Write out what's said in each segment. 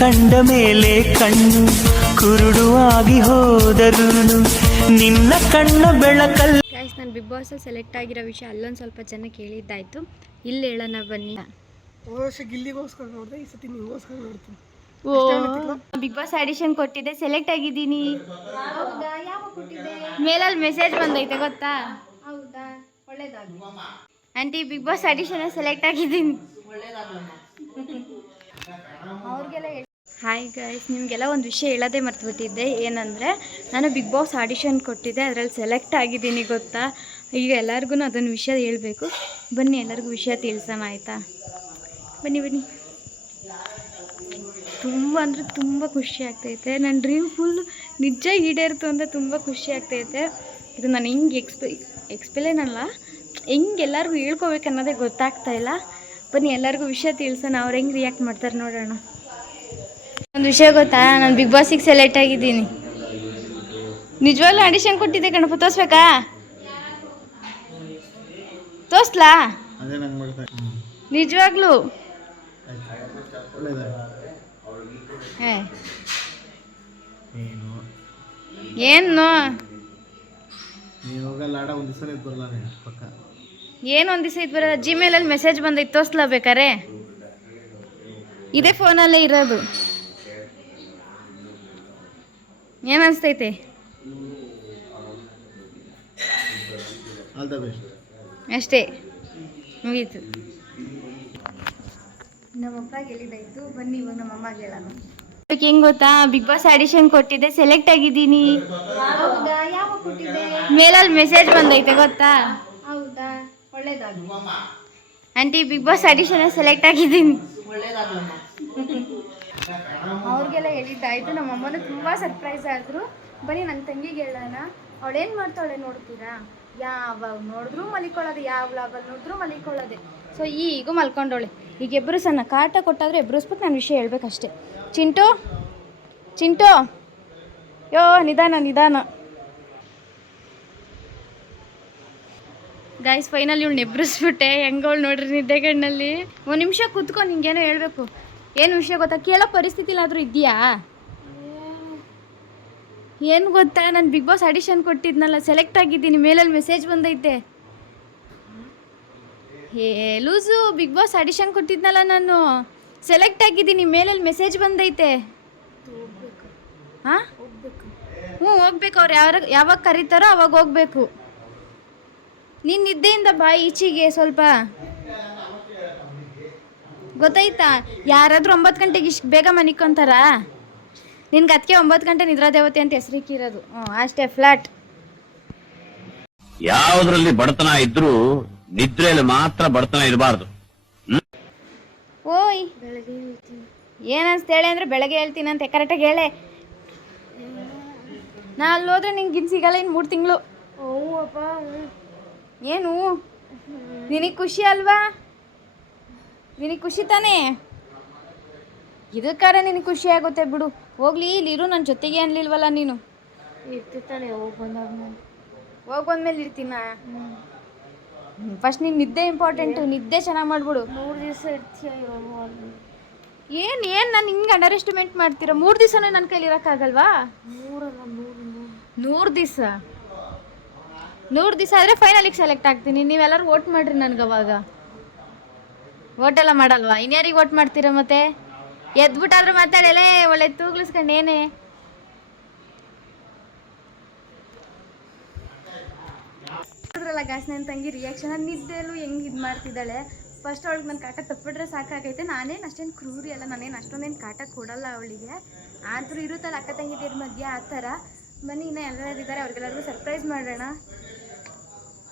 ಕಂಡ ಮೇಲೆ ಕಣ್ಣು ಕುರುಡುವಾಗಿ ಹೋದರು ನಿನ್ನ ಕಣ್ಣ ಬೆಳಕಲ್ಲಿ. ಗೈಸ್, ನಾನು ಬಿಗ್ ಬಾಸ್ ಸೆಲೆಕ್ಟ್ ಆಗಿರೋ ವಿಷಯ ಅಲ್ಲೊಂದು ಸ್ವಲ್ಪ ಜನ ಕೇಳಿದ್ದಾಯ್ತು, ಇಲ್ಲಿ ಹೇಳೋಣ ಬನ್ನಿ. ಗಿಲ್ಲಿಗೋಸ್ಕರ ನೋಡಿದೆ, ಈ ಸತಿ ನಿಂಗೋಸ್ಕರ ನೋಡ್ತೀನಿ. ಬಿಗ್ ಬಾಸ್ ಆಡಿಷನ್ ಕೊಟ್ಟಿದ್ದೆ, ಸೆಲೆಕ್ಟ್ ಆಗಿದ್ದೀನಿ. ಮೇಲಲ್ಲಿ ಮೆಸೇಜ್ ಬಂದೈತೆ ಗೊತ್ತಾ? ಹೌದಾ, ಒಳ್ಳೇದಾಗಲಿ aunty. Bigg boss audition select ಆಗಿದ್ದೀನಿ. ಅವ್ರಿಗೆಲ್ಲ ಹಾಯ್ ಗೈಸ್, ನಿಮಗೆಲ್ಲ ಒಂದು ವಿಷಯ ಹೇಳೋದೇ ಮರ್ತುಬಿಟ್ಟಿದ್ದೆ. ಏನಂದರೆ, ನಾನು ಬಿಗ್ ಬಾಸ್ ಆಡಿಷನ್ ಕೊಟ್ಟಿದ್ದೆ, ಅದರಲ್ಲಿ ಸೆಲೆಕ್ಟ್ ಆಗಿದ್ದೀನಿ ಗೊತ್ತಾ. ಈಗ ಎಲ್ಲರಿಗೂ ಅದೊಂದು ವಿಷಯ ಹೇಳಬೇಕು. ಬನ್ನಿ, ಎಲ್ಲರಿಗೂ ವಿಷಯ ತಿಳಿಸೋಣ ಆಯಿತಾ? ಬನ್ನಿ ಬನ್ನಿ. ತುಂಬ ಅಂದರೆ ತುಂಬ ಖುಷಿ ಆಗ್ತೈತೆ. ನನ್ನ ಡ್ರೀಮ್ ಫುಲ್ ನಿಜ ಈಡೇರಿತು ಅಂತ ತುಂಬ ಖುಷಿ ಆಗ್ತೈತೆ. ಇದು ನಾನು ಹೆಂಗೆ ಎಕ್ಸ್ಪ್ಲೇನ್ ಅಲ್ಲ, ಹೆಂಗೆ ಎಲ್ಲರಿಗೂ ಹೇಳ್ಕೋಬೇಕು ಅನ್ನೋದೇ ಗೊತ್ತಾಗ್ತಾ ಇಲ್ಲ. ಬನ್ನಿ, ಎಲ್ಲರಿಗೂ ವಿಷಯ ತಿಳಿಸೋಣ, ಅವ್ರು ಹೆಂಗೆ ರಿಯಾಕ್ಟ್ ಮಾಡ್ತಾರೆ ನೋಡೋಣ. ಒಂದು ವಿಷಯ ಗೊತ್ತಾ, ನಾನು ಬಿಗ್ ಬಾಸಿಗೆ ಸೆಲೆಕ್ಟ್ ಆಗಿದ್ದೀನಿ. ನಿಜವಾಗ್ಲೂ ಆಡಿಷನ್ ಕೊಟ್ಟಿದ್ದೆ ಕಣಪ್ಪ, ತೋರಿಸ್ಬೇಕಾ? ತೋರಿಸ್ಲಾ? ನಿಜವಾಗ್ಲೂ ಏನು ಏನೊಂದು ದಿವಸ ಇದು ಬರೋಲ್ಲ. ಜಿಮೇಲಲ್ಲಿ ಮೆಸೇಜ್ ಬಂದೈತೆ, ತೋರಿಸ್ಲಾ ಬೇಕಾರೆ? ಇದೇ ಫೋನಲ್ಲೇ ಇರೋದು. ಏನು ಅನಿಸ್ತೈತೆ? ಅಷ್ಟೇ, ಮುಗೀತು. ನಮ್ಮಪ್ಪ ಗೆಲ್ಲಿದಾಯ್ತು. ಬನ್ನಿ ಇವಾಗ ನಮ್ಮಮ್ಮಗೆ ಹೇಳೋಣ. ಹೆಂಗ್ ಗೊತ್ತಾ, ಬಿಗ್ ಬಾಸ್ ಆಡಿಷನ್ ಕೊಟ್ಟಿದ್ದೆ, ಸೆಲೆಕ್ಟ್ ಆಗಿದ್ದೀನಿ. ಹೌದಾ, ಯಾವಾಗ ಕೊಟ್ಟಿದ್ದೆ? ಮೇಲಲ್ಲಿ ಮೆಸೇಜ್ ಬಂದೈತೆ ಗೊತ್ತಾ? ಹೌದಾ, ಒಳ್ಳೇದಾಗಲಿ aunty. Bigg boss audition select ಆಗಿದ್ದೀನಿ. ಅವ್ರಿಗೆಲ್ಲ ಹೇಳಿದ್ದಾಯ್ತು. ನಮ್ಮಮ್ಮನೂ ತುಂಬ ಸರ್ಪ್ರೈಸ್ ಆದರು. ಬನ್ನಿ ನನ್ನ ತಂಗಿಗೆ ಹೇಳೋಣ. ಅವಳೇನು ಮಾಡ್ತಾವಳೆ ನೋಡ್ತೀರಾ? ಯಾವಾಗ ನೋಡಿದ್ರೂ ಮಲಿಕೊಳ್ಳೋದೆ, ಯಾವ ವ್ಲಾಗಲ್ಲಿ ನೋಡಿದ್ರೂ ಮಲಿಕೊಳ್ಳೋದೆ. ಸೊ ಈಗ ಮಲ್ಕೊಂಡವಳೆ. ಈಗ ಎಬ್ರಿಸೋಣ. ಕಾಟ ಕೊಟ್ಟಾದರೆ ಎಬ್ರಿಸ್ಬಿಟ್ಟು ನಾನು ವಿಷಯ ಹೇಳ್ಬೇಕಷ್ಟೆ. ಚಿಂಟು ಚಿಂಟು, ಯೋ ನಿಧಾನ ನಿಧಾನ. ಗೈಸ್, ಫೈನಲ್ ಇವಳು ಎಬ್ರಿಸ್ಬಿಟ್ಟೆ. ಹೆಂಗವಳು ನೋಡ್ರಿ ನಿದ್ದೆ ಕಣ್ಣಲ್ಲಿ. ಒಂದು ನಿಮಿಷ ಕೂತ್ಕೊಂಡು ನಿಂಗೇನೋ ಹೇಳಬೇಕು. ಏನು ವಿಷಯ ಗೊತ್ತಾ? ಕೇಳೋ ಪರಿಸ್ಥಿತಿಲಾದರೂ ಇದೆಯಾ? ಏನು ಗೊತ್ತಾ, ನಾನು ಬಿಗ್ ಬಾಸ್ ಆಡಿಷನ್ ಕೊಟ್ಟಿದ್ನಲ್ಲ, ಸೆಲೆಕ್ಟ್ ಆಗಿದ್ದೀನಿ. ಮೇಲಲ್ಲಿ ಮೆಸೇಜ್ ಬಂದೈತೆ. ಲೂಸು, ಬಿಗ್ ಬಾಸ್ ಆಡಿಷನ್ ಕೊಟ್ಟಿದ್ನಲ್ಲ, ನಾನು ಸೆಲೆಕ್ಟ್ ಆಗಿದ್ದೀನಿ. ಮೇಲಲ್ಲಿ ಮೆಸೇಜ್ ಬಂದೈತೆ. ಹಾಂ, ಹ್ಞೂ ಹೋಗ್ಬೇಕು. ಅವ್ರು ಯಾವಾಗ ಕರೀತಾರೋ ಅವಾಗ ಹೋಗ್ಬೇಕು. ನೀನು ನಿದ್ದೆಯಿಂದ ಬಾ ಈಚೆಗೆ ಸ್ವಲ್ಪ, ಗೊತ್ತಾಯ್ತಾ? ಯಾರಾದರೂ 9 ಗಂಟೆಗೆ ಇಷ್ಟು ಬೇಗ ಮನಿಕೊಂತಾರ? ನಿನ್ಗೆ ಅದಕ್ಕೆ 9 ಗಂಟೆ ನಿದ್ರಾ ದೇವತೆ ಅಂತ ಹೆಸರಿಕ್ಕಿರೋದು. ಅಷ್ಟೇ, ಫ್ಲಾಟ್. ಯಾವುದ್ರಲ್ಲಿ ಬಡತನ ಇದ್ರೂ ನಿದ್ರೆಯಲ್ಲಿ ಮಾತ್ರ ಬಡತನ ಇರಬಾರ್ದು. ಓಯ್, ಏನನ್ಸ್ತೇಳೆ ಅಂದರೆ ಬೆಳಗ್ಗೆ ಹೇಳ್ತೀನಿ ಅಂತ ಕರೆಕ್ಟಾಗಿ ಹೇಳೆ. ನಾ ಅಲ್ಲಿ ಹೋದ್ರೆ ನಿಂಗೆ ಇನ್ನು ಸಿಗಲ್ಲ ಇನ್ನು 3 ತಿಂಗಳು. ಅಪ್ಪ, ಏನು ನಿನಗೆ ಖುಷಿ ಅಲ್ವಾ? ನಿನಗೆ ಖುಷಿ ತಾನೇ? ಇದಕ್ಕಾರ ನಿನಗೆ ಖುಷಿ ಆಗುತ್ತೆ ಬಿಡು. ಹೋಗ್ಲಿ, ಇಲ್ಲಿರು, ನನ್ನ ಜೊತೆಗೆ ಅನ್ಲಿಲ್ವಲ್ಲ ನೀನು. ಇರ್ತಿರ್ತಾನೆ, ಹೋಗಿ ಬಂದ್ಮೇಲೆ ಇರ್ತೀನ. ಫಸ್ಟ್ ನೀನು ನಿದ್ದೆ ಇಂಪಾರ್ಟೆಂಟು. ನಿದ್ದೆ ಚೆನ್ನಾಗಿ ಮಾಡ್ಬಿಡು. 3 ದಿವಸ ಇರ್ತೀಯ? ಏನು ನಾನು ಹಿಂಗೆ ಅಂಡರ್ ಎಸ್ಟಿಮೇಟ್ ಮಾಡ್ತೀರಾ? 3 ದಿವಸನೂ ನನ್ನ ಕೈಲಿ ಇರೋಕ್ಕಾಗಲ್ವಾ? 100 ದಿವಸ. 100 ದಿವಸ ಆದರೆ ಫೈನಲಿಗೆ ಸೆಲೆಕ್ಟ್ ಆಗ್ತೀನಿ. ನೀವೆಲ್ಲರೂ ವೋಟ್ ಮಾಡಿರಿ ನನಗೆ. ಅವಾಗ ವೋಟೆಲ್ಲ ಮಾಡಲ್ವಾ? ಇನ್ಯಾರಿಗೆ ವೋಟ್ ಮಾಡ್ತೀರಾ ಮತ್ತೆ? ಎದ್ಬಿಟ್ಟಾದ್ರೂ ಮಾತಾಡಲೇ, ಒಳ್ಳೆ ತೂಗ್ಲಿಸ್ಕೊಂಡು ಏನೇ. ಅದ್ರಲ್ಲ ಗಾಸ್, ನನ್ನ ತಂಗಿ ರಿಯಾಕ್ಷನ್ ನಿದ್ದೆಲ್ಲೂ ಹೆಂಗೆ ಇದು ಮಾಡ್ತಿದ್ದಾಳೆ. ಫಸ್ಟ್ ಅವಳಿಗೆ ನನ್ನ ಕಾಟ ತಪ್ಪಿಟ್ರೆ ಸಾಕಾಗೈತೆ. ನಾನೇನು ಅಷ್ಟೇನು ಕ್ರೂರಿ ಅಲ್ಲ, ನಾನೇನು ಅಷ್ಟೊಂದೇನು ಕಾಟ ಕೊಡಲ್ಲ ಅವಳಿಗೆ. ಆದರೂ ಇರುತ್ತಲ್ಲ ಅಕ್ಕ ತಂಗಿದಿರ ಮಧ್ಯೆ ಆ ಥರ. ಬನ್ನಿ, ಇನ್ನೂ ಎಲ್ಲರೂ ಇದ್ದಾರೆ, ಅವ್ರಿಗೆಲ್ಲರಿಗೂ ಸರ್ಪ್ರೈಸ್ ಮಾಡೋಣ.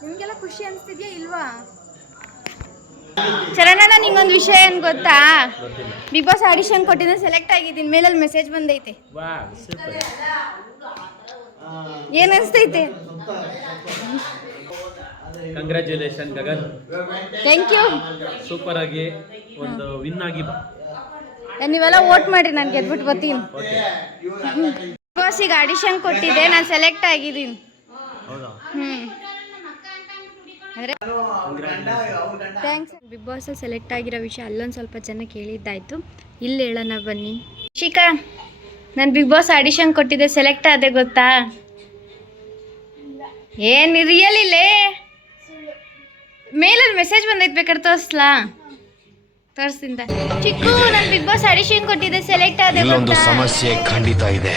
ನಿಮಗೆಲ್ಲ ಖುಷಿ ಅನಿಸ್ತಿದ್ಯಾ ಇಲ್ವಾ? ಚರಣಣ್ಣ, ನಿಂಗೊಂದು ವಿಷಯ ಏನು ಗೊತ್ತಾ? ಬಿಗ್ ಬಾಸ್ ಆಡಿಷನ್ ಕೊಟ್ಟಿದ್ದೆ, ಸೆಲೆಕ್ಟ್ ಆಗಿದ್ದೀನಿ. ಮೇಲಲ್ಲಿ ಮೆಸೇಜ್ ಬಂದೈತೆ. ಏನು ಅನಿಸ್ತೈತೆ? Congratulation Gagan, thank you. Super ಆಗಿ ಒಂದು ವಿನ್ ಆಗಿ ಬಾ. ನೀವೆಲ್ಲ ವೋಟ್ ಮಾಡಿ, ನಾನು ಗೆದ್ಬಿಟ್ಟು ಬರ್ತೀನಿ. ಬಿಗ್ ಬಾಸಿಗೆ ಆಡಿಷನ್ ಕೊಟ್ಟಿದ್ದೆ, ನಾನು ಸೆಲೆಕ್ಟ್ ಆಗಿದ್ದೀನಿ. ಅಂದರೆ ಥ್ಯಾಂಕ್ಸ್. ಬಿಗ್ ಬಾಸಲ್ಲಿ ಸೆಲೆಕ್ಟ್ ಆಗಿರೋ ವಿಷಯ ಅಲ್ಲೊಂದು ಸ್ವಲ್ಪ ಜನ ಕೇಳಿದ್ದಾಯಿತು, ಇಲ್ಲಿ ಹೇಳೋಣ ಬನ್ನಿ. ಶಿಖಾ, ನಾನು ಬಿಗ್ ಬಾಸ್ ಆಡಿಷನ್ ಕೊಟ್ಟಿದ್ದೆ, ಸೆಲೆಕ್ಟ್ ಆದೆ ಗೊತ್ತಾ? ಏನು ರಿಯಲ್ ಇಲ್ಲೇ ಮೇಲಲ್ಲಿ ಮೆಸೇಜ್ ಬಂದೈತೆ, ಬೇಕಾದ್ರೆ ತೋರಿಸ್ಲಾ? ತೋರಿಸ್ತಿಂದ. ಚಿಕ್ಕು, ನಾನು ಬಿಗ್ ಬಾಸ್ ಆಡಿಷನ್ ಕೊಟ್ಟಿದ್ದೆ, ಸೆಲೆಕ್ಟ್ ಆದೆ ಗೊತ್ತಾ? ಸಮಸ್ಯೆ ಖಂಡಿತ ಇದೆ.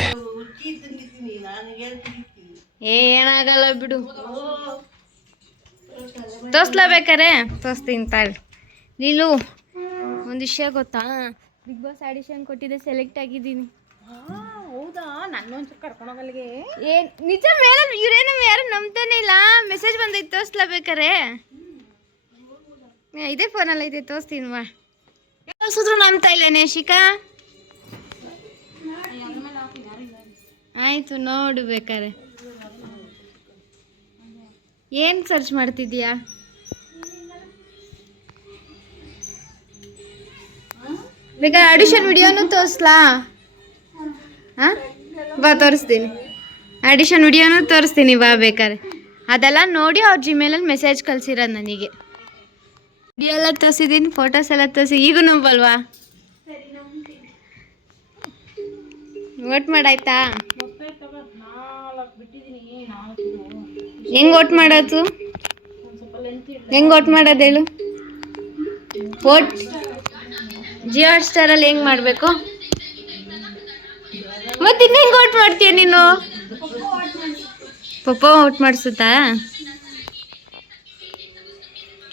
ಏನಾಗಲ್ಲ ಬಿಡು, ತೋರಿಸ್ಲಾ ಬೇಕಾರೆ? ತೋರಿಸ್ತೀನಿ ತಾಳಿ. ನೀಲು, ಒಂದು ವಿಷಯ ಗೊತ್ತಾ? ಬಿಗ್ ಬಾಸ್ ಆಡಿಷನ್ ಕೊಟ್ಟಿದ್ದೆ, ಸೆಲೆಕ್ಟ್ ಆಗಿದ್ದೀನಿ. ಹೌದಾ? ನನ್ನೊಂಚೂರು ಕರ್ಕೊಂಡೋಗಲ್ಲಿಗೆ. ಏನ್ ನಿಜ? ಮೇಲೆ ಇವ್ರೇನು ಯಾರು ನಂಬ್ತಾನೆ ಇಲ್ಲ. ಮೆಸೇಜ್ ಬಂದೈತೆ, ತೋರಿಸ್ಲಾ ಬೇಕಾರೆ? ಇದೇ ಫೋನಲ್ಲಿ ಐತೆ, ತೋರಿಸ್ತೀನಿ ಬಾ. ತೋರಿಸಿದ್ರು ನಂಬ್ತಾ ಇಲ್ಲೇನೆ ಶಿಖಾ? ಆಯ್ತು, ನೋಡು ಬೇಕಾರೆ. ಏನು ಸರ್ಚ್ ಮಾಡ್ತಿದ್ಯಾ? ಬೇಕಾದ್ರೆ ಆಡಿಷನ್ ವಿಡಿಯೋನು ತೋರಿಸ್ಲಾ? ಹಾಂ, ಬಾ ತೋರಿಸ್ತೀನಿ. ಆಡಿಷನ್ ವಿಡಿಯೋನು ತೋರಿಸ್ತೀನಿ, ಬಾ ಬೇಕಾರೆ. ಅದೆಲ್ಲ ನೋಡಿ ಅವ್ರ ಜಿಮೇಲಲ್ಲಿ ಮೆಸೇಜ್ ಕಳಿಸಿರೋದು ನನಗೆ. ವಿಡಿಯೋ ಎಲ್ಲ ತೋರಿಸಿದ್ದೀನಿ, ಫೋಟೋಸ್ ಎಲ್ಲ ತೋರಿಸಿ. ಈಗೂ ನಂಬಲ್ವಾ? ಓಟ್ ಮಾಡಾಯ್ತಾ? ಹೆಂಗ್ ಓಟ್ ಮಾಡೋದು? ಹೆಂಗ್ ಓಟ್ ಮಾಡೋದು ಹೇಳು? ಓಟ್ ಜಿಯೋ ಹಾಟ್ ಸ್ಟಾರಲ್ಲಿ ಹೆಂಗ್ ಮಾಡಬೇಕು? ಮತ್ತೆ ಇನ್ನು ಹೆಂಗೆ ಓಟ್ ಮಾಡ್ತೀಯ ನೀನು? ಪಪ್ಪ ಓಟ್ ಮಾಡಿಸುತ್ತಾ?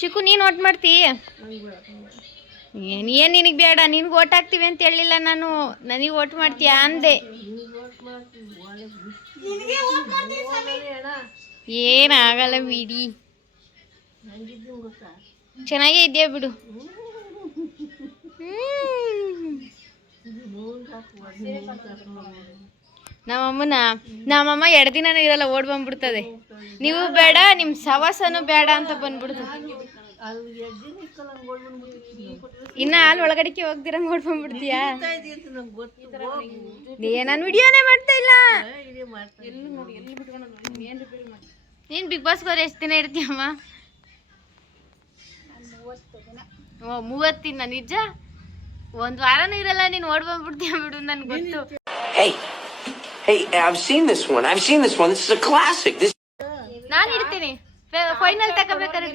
ಚಿಕ್ಕು, ನೀನು ಓಟ್ ಮಾಡ್ತೀಯ? ಏನು ನಿನಗೆ ಬೇಡ, ನಿನ್ಗೆ ಓಟ್ ಹಾಕ್ತೀವಿ ಅಂತ ಹೇಳಿಲ್ಲ ನಾನು. ನನಗೆ ಓಟ್ ಮಾಡ್ತೀಯಾ ಅಂದೆ. ಏನಾಗಲ್ಲ ಬಿಡಿ, ಚೆನ್ನಾಗೇ ಇದೆಯಾ ಬಿಡು. ನಮ್ಮಮ್ಮ 2 ದಿನನೂ ಇರಲ್ಲ, ಓಡ್ ಬಂದ್ಬಿಡ್ತದೆ. ನೀವು ಬೇಡ, ನಿಮ್ಮ ಸವಾಸನೂ ಬೇಡ ಅಂತ ಬಂದ್ಬಿಡ್ತದೆ. ಇನ್ನ ಹಾಲು ಒಳಗಡೆಗೆ ಹೋಗ್ದಿರಂಗೆ ಓಡ್ ಬಂದ್ಬಿಡ್ತೀಯಾ? ನಾನು ವಿಡಿಯೋನೇ ಮಾಡ್ತಾ ಇಲ್ಲ. ನೀನು ಬಿಗ್ ಬಾಸ್ಗೋರು ಎಷ್ಟು ದಿನ ಇರ್ತೀಯಮ್ಮ? 30 ದಿನ. ನಿಜ? 1 ವಾರನೂ ಇರಲ್ಲ, ನೀನು ಓಡ್ ಬಂದ್ಬಿಡ್ತೀಯ ಬಿಡು, ನನ್ಗೆ ಗೊತ್ತು. Hey, I've seen this one. This is a classic. ನಾನು ಇಡ್ತೀನಿ, ಫೈನಲ್ ತಗೋಬೇಕಾದ್ರೆ.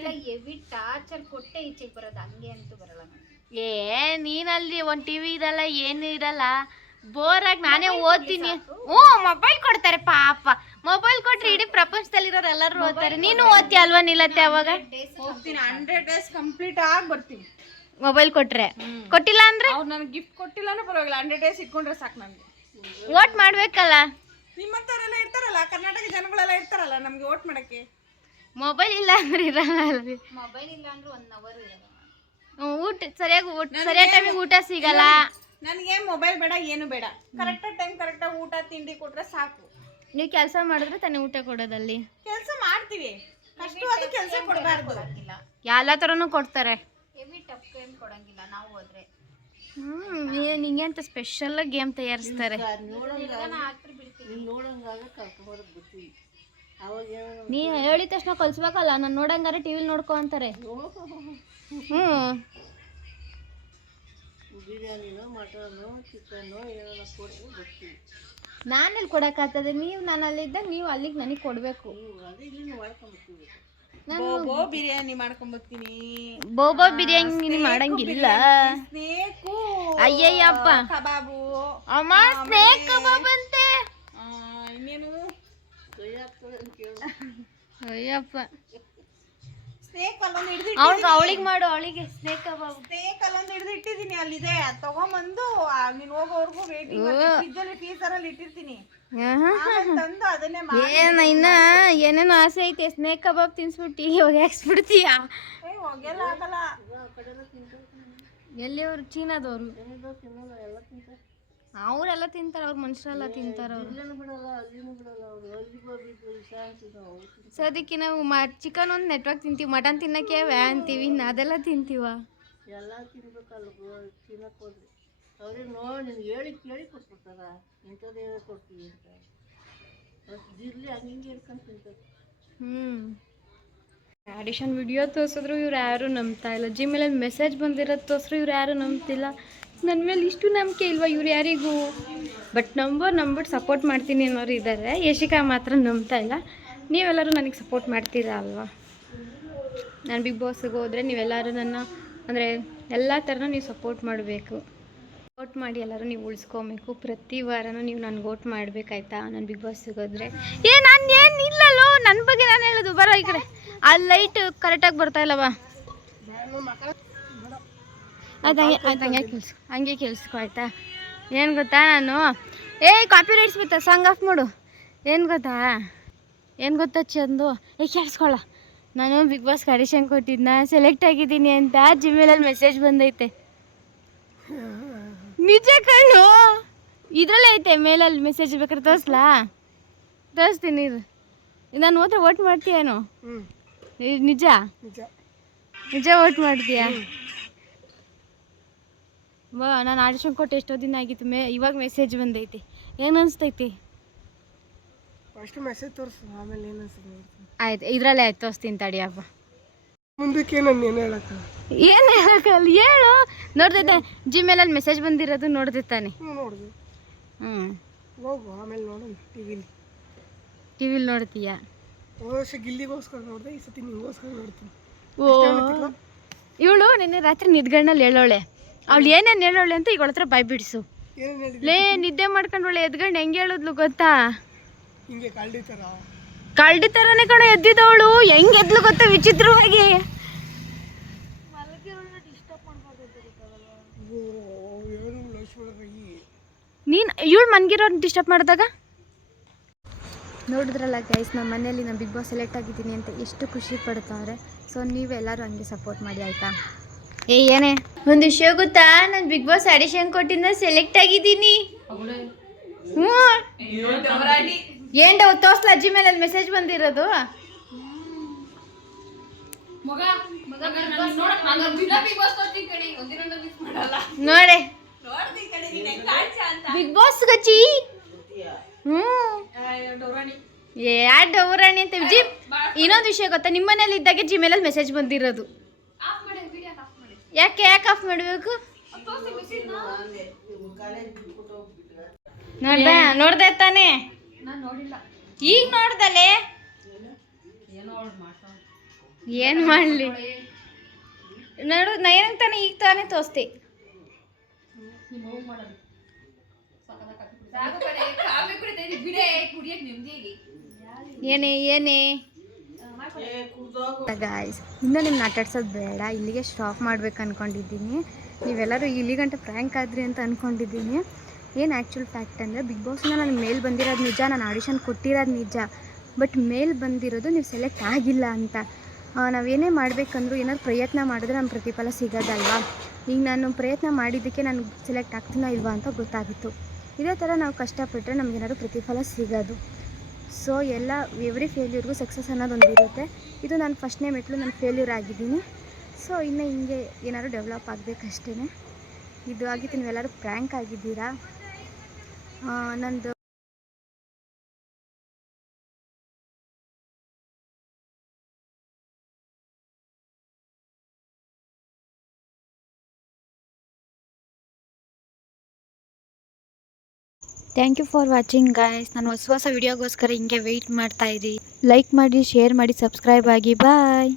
ನೀನಲ್ಲಿ ಒಂದು ಟಿವಿ ಇರಲ್ಲ, ಏನು ಇರಲ್ಲ, ಬೋರಾಗಿ ನಾನೇ ಓದ್ತೀನಿ. ಮೊಬೈಲ್ ಕೊಡ್ತಾರೆ ಪಾಪ. ಮೊಬೈಲ್ ಕೊಟ್ರೆ ಇಡೀ ಪ್ರಪಂಚದಲ್ಲಿರೋರು ಎಲ್ಲರೂ ಓದ್ತಾರೆ. ನೀನು ಓದ್ತೀಯ ಅಲ್ವಾ ನಿಲ್ಲತ್ತೆ? ಅವಾಗ ಹೋಗ್ತೀನಿ, 100 days ಕಂಪ್ಲೀಟ್ ಆಗಿ ಬರ್ತೀನಿ. ಮೊಬೈಲ್ ಕೊಟ್ರೆ? ಕೊಟ್ಟಿಲ್ಲ ಅಂದ್ರೆ? ಅವ್ರು ನನಗೆ ಗಿಫ್ಟ್ ಕೊಟ್ಟಿಲ್ಲನೂ ಪರವಾಗಿಲ್ಲ, 100 days ಇಟ್ಕೊಂಡ್ರೆ ಸಾಕು ನನಗೆ. ಓಟ್ ಮಾಡ್ಬೇಕಲ್ಲ. ನಿಮ್ಮಂಥವರೆಲ್ಲ ಇರ್ತಾರಲ್ಲ, ಕರ್ನಾಟಕ ಜನಗಳೆಲ್ಲ ಇರ್ತಾರಲ್ಲ ನಮಗೆ ಓಟ್ ಮಾಡಕ್ಕೆ. ಮೊಬೈಲ್ ಇಲ್ಲ ಅಂದ್ರೆ ಇರಲ್ಲ ಅಲ್ರಿ? ಮೊಬೈಲ್ ಇಲ್ಲ ಅಂದ್ರೆ 1 hour ಇರಲ್ಲ. ಊಟ ಸರಿಯಾದ ಟೈಮಿಗೆ ಊಟ ಸಿಗಲ್ಲ. ನನಗೆ ಮೊಬೈಲ್ ಬೇಡ, ಏನು ಬೇಡ. ಕರೆಕ್ಟಾಗಿ ಟೈಮ್ ಕರೆಕ್ಟಾಗಿ ಊಟ ತಿಂಡಿ ಕೊಟ್ರೆ ಸಾಕು. ನೀವು ಕೆಲಸ ಮಾಡಿದ್ರೆ ತಾನೇ ಊಟ ಕೊಡೋದಲ್ಲಿ? ಕೆಲಸ ಮಾಡ್ತೀವಿ, ಕಷ್ಟವಾದ ಕೆಲಸ ಕೊಡಬಾರ್ದು. ಎಲ್ಲ ಥರನೂ ಕೊಡ್ತಾರೆ. ಹೆವಿ ಟಫ್ ಗೇಮ್ ಕೊಡಂಗಿಲ್ಲ ನಾವು ಹೋದ್ರೆ. ನಿಂಗೆ ಅಂತ ಸ್ಪೆಷಲ್ ಗೇಮ್ ತಯಾರಿಸ್ತಾರೆ. ನೀ ಹೇಳಿದ ತಕ್ಷಣ ಕಲ್ಸ್ಬೇಕಲ್ಲ, ನಾನು ನೋಡಂಗಾರೆ ಟಿವಿಲಿ ನೋಡ್ಕೊ ಅಂತಾರೆ. ನಾನೆಲ್ಲಿ ಕೊಡಕ್ಕಾಗ್ತದೆ? ನೀವು ನಾನು ಅಲ್ಲಿದ್ದಾಗ ನೀವು ಅಲ್ಲಿಗೆ ನನಗೆ ಕೊಡಬೇಕು. ಬೋಬೋ ಬಿರಿಯಾನಿ ಮಾಡ್ಕೊಂಡ್ಬರ್ತೀನಿ. ಬೋಬೋ ಬಿರಿಯಾನಿ ಮಾಡಂಗಿಲ್ಲ. ಅಯ್ಯಯ್ಯಪ್ಪ, ಕಬಾಬು. ಅಮ್ಮ ಸ್ನೇಕ್ ಕಬಾಬ್ ಅಂತೆ. ಇನ್ನೇನು? ಅಯ್ಯಪ್ಪ, ಸ್ನೇಕ್ ಅಲ್ಲೊಂದು ಹಿಡಿದು ಅವಳಿಗೆ ಮಾಡು, ಅವಳಿಗೆ ಸ್ನೇಕ್ ಕಬಾಬ್. ಸ್ನೇಕ್ ಅಲ್ಲೊಂದು ಹಿಡಿದು ಇಟ್ಟಿದ್ದೀನಿ, ಅಲ್ಲಿದೆ. ಅದು ತಗೊಂಬಂದು ನೀನು ಹೋಗೋವರೆಗೂ ವೇಟಿಂಗ್ ಫ್ರಿಜ್ಜಲ್ಲಿ ಫ್ರೀಸರಲ್ಲಿ ಇಟ್ಟಿರ್ತೀನಿ. ತಂದು ಅದನ್ನೇ ಇನ್ನ ಏನೇನೋ ಆಸೆ ಐತೆ. ಸ್ನೇಕ್ ಕಬಾಬ್ ತಿನ್ಸ್ಬಿಟ್ಟು ಇವಾಗ ಹಾಕ್ಸ್ಬಿಡ್ತೀಯ? ಹೋಗೆಲ್ಲ ಆಗಲ್ಲ. ಎಲ್ಲಿಯವರು? ಚೀನಾದವರು. ಅವರೆಲ್ಲ ತಿಂತಾರೆ, ಅವ್ರ ಮನುಷ್ಯರೆಲ್ಲ ತಿಂತಾರೆ. ಅವರು ಸದ್ಯಕ್ಕೆ ನಾವು ಚಿಕನ್ ಒಂದು ನೆಟ್ವರ್ಕ್ ತಿಂತೀವಿ, ಮಟನ್ ತಿನ್ನಕ್ಕೆ ವ್ಯಾ ಅಂತೀವಿ, ಅದೆಲ್ಲ ತಿಂತೀವ? ಎಲ್ಲ ತಿನ್ಬೇಕಲ್ಲ ತಿನ್ನಕ್ಕೆ ಹೋದ್ರೆ ಅವ್ರಿಗೆ ನೋಡಿ ನಿನ್ಗೆ ಹೇಳಿ ಕೇಳಿ ಕೊಟ್ಬಿಡ್ತಾರ, ಇಂಥದ್ದೇ ಕೊಡ್ತೀವಿ ಅಂತ ಇರಲಿ ಹಂಗೆ ಹಿಡ್ಕೊಂಡು ತಿಂತಾರೆ. ಆಡಿಷನ್ ವಿಡಿಯೋ ತೋರಿಸಿದ್ರು ಇವ್ರು ಯಾರು ನಂಬ್ತಾ ಇಲ್ಲ. ಜಿಮೇಲಲ್ಲಿ ಮೆಸೇಜ್ ಬಂದಿರೋದು ತೋರಿಸ್ರು ಇವ್ರು ಯಾರು ನಂಬ್ತಿಲ್ಲ. ನನ್ನ ಮೇಲೆ ಇಷ್ಟು ನಂಬಿಕೆ ಇಲ್ವಾ ಇವ್ರು ಯಾರಿಗೂ? ಬಟ್ ನಂಬಿಟ್ಟು ಸಪೋರ್ಟ್ ಮಾಡ್ತೀನಿ ಅನ್ನೋರು ಇದ್ದಾರೆ. ಯಶಿಕಾ ಮಾತ್ರ ನಂಬ್ತಾ ಇಲ್ಲ. ನೀವೆಲ್ಲರೂ ನನಗೆ ಸಪೋರ್ಟ್ ಮಾಡ್ತೀರಾ ಅಲ್ವಾ? ನಾನು ಬಿಗ್ ಬಾಸ್ಗೆ ಹೋದರೆ ನೀವೆಲ್ಲರೂ ನನ್ನ ಅಂದರೆ ಎಲ್ಲ ಥರನೂ ನೀವು ಸಪೋರ್ಟ್ ಮಾಡಬೇಕು. ವೋಟ್ ಮಾಡಿ ಎಲ್ಲರೂ ನೀವು ಉಳಿಸ್ಕೊಬೇಕು. ಪ್ರತಿ ವಾರನೂ ನೀವು ನನಗೆ ವೋಟ್ ಮಾಡಬೇಕಾಯ್ತಾ? ನಾನು ಬಿಗ್ ಬಾಸ್ಗೆ ಹೋದರೆ ನಾನು ಏನು ಇಲ್ಲಲ್ಲೋ, ನನ್ನ ಬಗ್ಗೆ ನಾನು ಹೇಳೋದು. ಬರೋ ಈ ಕಡೆ. ಆ ಲೈಟ್ ಕರೆಕ್ಟಾಗಿ ಬರ್ತಾ ಇಲ್ಲವಾ? ಅದು ಹಂಗೆ ಕೇಳಿಸ್ಕೊ ಆಯಿತಾ? ಏನು ಗೊತ್ತಾ, ನಾನು ಕಾಪಿ ರೈಟ್ಸ್ ಬಿತ್ತ ಸಾಂಗ್ ಆಫ್ ಮಾಡು. ಏನು ಗೊತ್ತಾ ಚಂದು, ಕೇಳಿಸ್ಕೊಳ್ಳ. ನಾನು ಬಿಗ್ ಬಾಸ್ಗೆ ಆಡಿಷನ್ ಕೊಟ್ಟಿದ್ನ, ಸೆಲೆಕ್ಟ್ ಆಗಿದ್ದೀನಿ ಅಂತ ಜಿಮೇಲಲ್ಲಿ ಮೆಸೇಜ್ ಬಂದೈತೆ. ನಿಜ ಕಣ್ಣು, ಇದರಲ್ಲೇ ಐತೆ ಮೇಲಲ್ಲಿ ಮೆಸೇಜ್. ಬೇಕಾದ್ರೆ ತೋರಿಸ್ತೀನಿ ಇದು. ನಾನು ಹೋದ್ರೆ ವೋಟ್ ಮಾಡ್ತೀಯೇನು? ನಿಜ ವೋಟ್ ಮಾಡ್ತೀಯಾ? ನಾನು ಆಡಿಷನ್ ಕೊಟ್ಟು ಎಷ್ಟೋ ದಿನ ಆಗಿತ್ತು. ಇವಾಗ ಮೆಸೇಜ್ ಬಂದೈತಿ. ಏನು ಅನಿಸ್ತೈತಿ? ಫಸ್ಟ್ ಮೆಸೇಜ್ ತೋರಿಸು, ಆಮೇಲೆ ಏನು ಅನ್ಸುತ್ತೆ ಆಯ್ತು, ಇದರಲ್ಲೇ ಆಯ್ತು, ತೋರಿಸ್ತೀನಿ ತಡಿಯಪ್ಪ. ಮುಂದಕ್ಕೆ ನಾನು ಏನು ಹೇಳಕ್ಕಲ್ಲ. ಹೇಳು. ನೋಡ್ದೈತೆ ಜಿಮೇಲಲ್ಲಿ ಮೆಸೇಜ್ ಬಂದಿರೋದು ನೋಡ್ದೈತಾನೆ. ನೋಡಿದೆ. ಹೋಗು ಆಮೇಲೆ ನೋಡೋಣ. ಟಿವಿಲಿ ನೋಡ್ತೀಯಾ? ಹೋದ ವರ್ಷ ಗಿಲ್ಲಿಗೋಸ್ಕರ ನೋಡಿದೆ, ಈ ಸತಿ ನಿಂಗೋಸ್ಕರ ನೋಡ್ತೀನಿ. ಇವಳು ನಿನ್ನೆ ರಾತ್ರಿ ನಿದ್ಗಣ್ಣಲ್ಲಿ ಹೇಳೋಳೆ. ಅವಳು ಏನೇನು ಹೇಳೋಳೆ ಅಂತ ಈಗ ಅವಳ ಹತ್ರ ಬಾಯ್ ಬಿಡಿಸು. ಲೇ, ನಿದ್ದೆ ಮಾಡ್ಕೊಂಡವಳೆ ಎದ್ಗಂಡು ಹೆಂಗೆ ಹೇಳಿದ್ಲು ಗೊತ್ತಾ? ಹಿಂಗೆ ಕಳ್ಳಿ ಥರನೇ ಕಣ ಎದ್ದಿದ್ದವಳು. ಹೆಂಗೆ ಎದ್ಲು ಗೊತ್ತಾ ವಿಚಿತ್ರವಾಗಿ? ನೀನು ಇವಳು ಮನ್ಗಿರೋರು ಡಿಸ್ಟರ್ಬ್ ಮಾಡಿದಾಗ ನೋಡಿದ್ರಲ್ಲ ಗೈಸ್, ನಮ್ಮ ಮನೆಯಲ್ಲಿ ನಾನು ಬಿಗ್ ಬಾಸ್ ಸೆಲೆಕ್ಟ್ ಆಗಿದ್ದೀನಿ ಅಂತ ಎಷ್ಟು ಖುಷಿ ಪಡ್ತಾವ್ರೆ. ಸೊ ನೀವೆಲ್ಲರೂ ಹಂಗೆ ಸಪೋರ್ಟ್ ಮಾಡಿ ಆಯಿತಾ? ಏನೇ ಒಂದು ವಿಷಯ ಗೊತ್ತಾ? ನಾನು ಬಿಗ್ ಬಾಸ್ ಆಡಿಷನ್ ಕೊಟ್ಟಿದ್ದ ಸೆಲೆಕ್ಟ್ ಆಗಿದ್ದೀನಿ. ಹ್ಞೂ, ಏನು ತೋರ್ಸ್ಲ ಅಜ್ಜಿ ಮೇಲೆ ಅಲ್ಲಿ ಮೆಸೇಜ್ ಬಂದಿರೋದು. ನೋಡೆ ಬಿಗ್ ಬಾಸ್ ಗಚ್ಚಿ. ಡೌರಾಣಿ ಅಂತ ವಿಜಿ. ಇನ್ನೊಂದು ವಿಷಯ ಗೊತ್ತಾ? ನಿಮ್ಮ ಮನೇಲಿ ಇದ್ದಾಗೆ ಜಿಮೇಲಲ್ಲಿ ಮೆಸೇಜ್ ಬಂದಿರೋದು. ಯಾಕೆ ಆಫ್ ಮಾಡಬೇಕು? ನೋಡ್ದೆ ತಾನೆ? ಈಗ ನೋಡ್ದಲೆ ಏನು ಮಾಡಲಿ ನೋಡು. ಏನಂತ ತಾನೆ ಈಗ ತಾನೇ ತೋರಿಸ್ತೆ. ಏನೇ ಗಾಯ್ಸ್, ಇನ್ನೂ ನಿಮ್ನ ಆಟಾಡ್ಸೋದು ಬೇಡ, ಇಲ್ಲಿಗೆ ಸ್ಟಾಪ್ ಮಾಡ್ಬೇಕು ಅಂದ್ಕೊಂಡಿದ್ದೀನಿ. ನೀವೆಲ್ಲರೂ ಇಲ್ಲಿ ಗಂಟೆ ಪ್ರ್ಯಾಂಕ್ ಆದ್ರಿ ಅಂತ ಅಂದ್ಕೊಂಡಿದ್ದೀನಿ. ಏನು ಆ್ಯಕ್ಚುಲ್ ಫ್ಯಾಕ್ಟ್ ಅಂದರೆ, ಬಿಗ್ ಬಾಸ್ನ ನನಗೆ ಮೇಲ್ ಬಂದಿರೋದು ನಿಜ, ನಾನು ಆಡಿಷನ್ ಕೊಟ್ಟಿರೋದು ನಿಜ. ಬಟ್ ಮೇಲ್ ಬಂದಿರೋದು ನೀವು ಸೆಲೆಕ್ಟ್ ಆಗಿಲ್ಲ ಅಂತ. ನಾವೇನೇ ಮಾಡಬೇಕಂದ್ರೂ ಏನಾದ್ರು ಪ್ರಯತ್ನ ಮಾಡಿದ್ರೆ ನಮ್ಮ ಪ್ರತಿಫಲ ಸಿಗೋದಲ್ವಾ? ಈಗ ನಾನು ಪ್ರಯತ್ನ ಮಾಡಿದ್ದಕ್ಕೆ ನಾನು ಸೆಲೆಕ್ಟ್ ಆಗ್ತೀನೋ ಇಲ್ವಾ ಅಂತ ಗೊತ್ತಾಗಿತ್ತು. ಇದೇ ಥರ ನಾವು ಕಷ್ಟಪಟ್ಟರೆ ನಮಗೇನಾದ್ರು ಪ್ರತಿಫಲ ಸಿಗೋದು. ಸೊ ಎವ್ರಿ ಫೇಲ್ಯೂರ್ಗೂ ಸಕ್ಸಸ್ ಅನ್ನೋದೊಂದು ಇರುತ್ತೆ. ಇದು ನಾನು ಫಸ್ಟ್ನೇ ಮೆಟ್ಲು, ನಾನು ಫೇಲ್ಯೂರ್ ಆಗಿದ್ದೀನಿ. ಸೊ ಇನ್ನು ಹಿಂಗೆ ಏನಾದ್ರು ಡೆವಲಪ್ ಆಗಬೇಕಷ್ಟೇ. ಇದು ಆಗಿತ್ತು. ನೀವೆಲ್ಲರೂ ಪ್ರ್ಯಾಂಕ್ ಆಗಿದ್ದೀರಾ. ನಂದು thank you for watching guys. ನಾನು ಹೊಸ ವಿಡಿಯೋಗೋಸ್ಕರ ಹಿಂಗೆ ವೆಯ್ಟ್ ಮಾಡ್ತಾಯಿರಿ. ಲೈಕ್ ಮಾಡಿ, ಶೇರ್ ಮಾಡಿ, ಸಬ್ಸ್ಕ್ರೈಬ್ ಆಗಿ. ಬಾಯ್.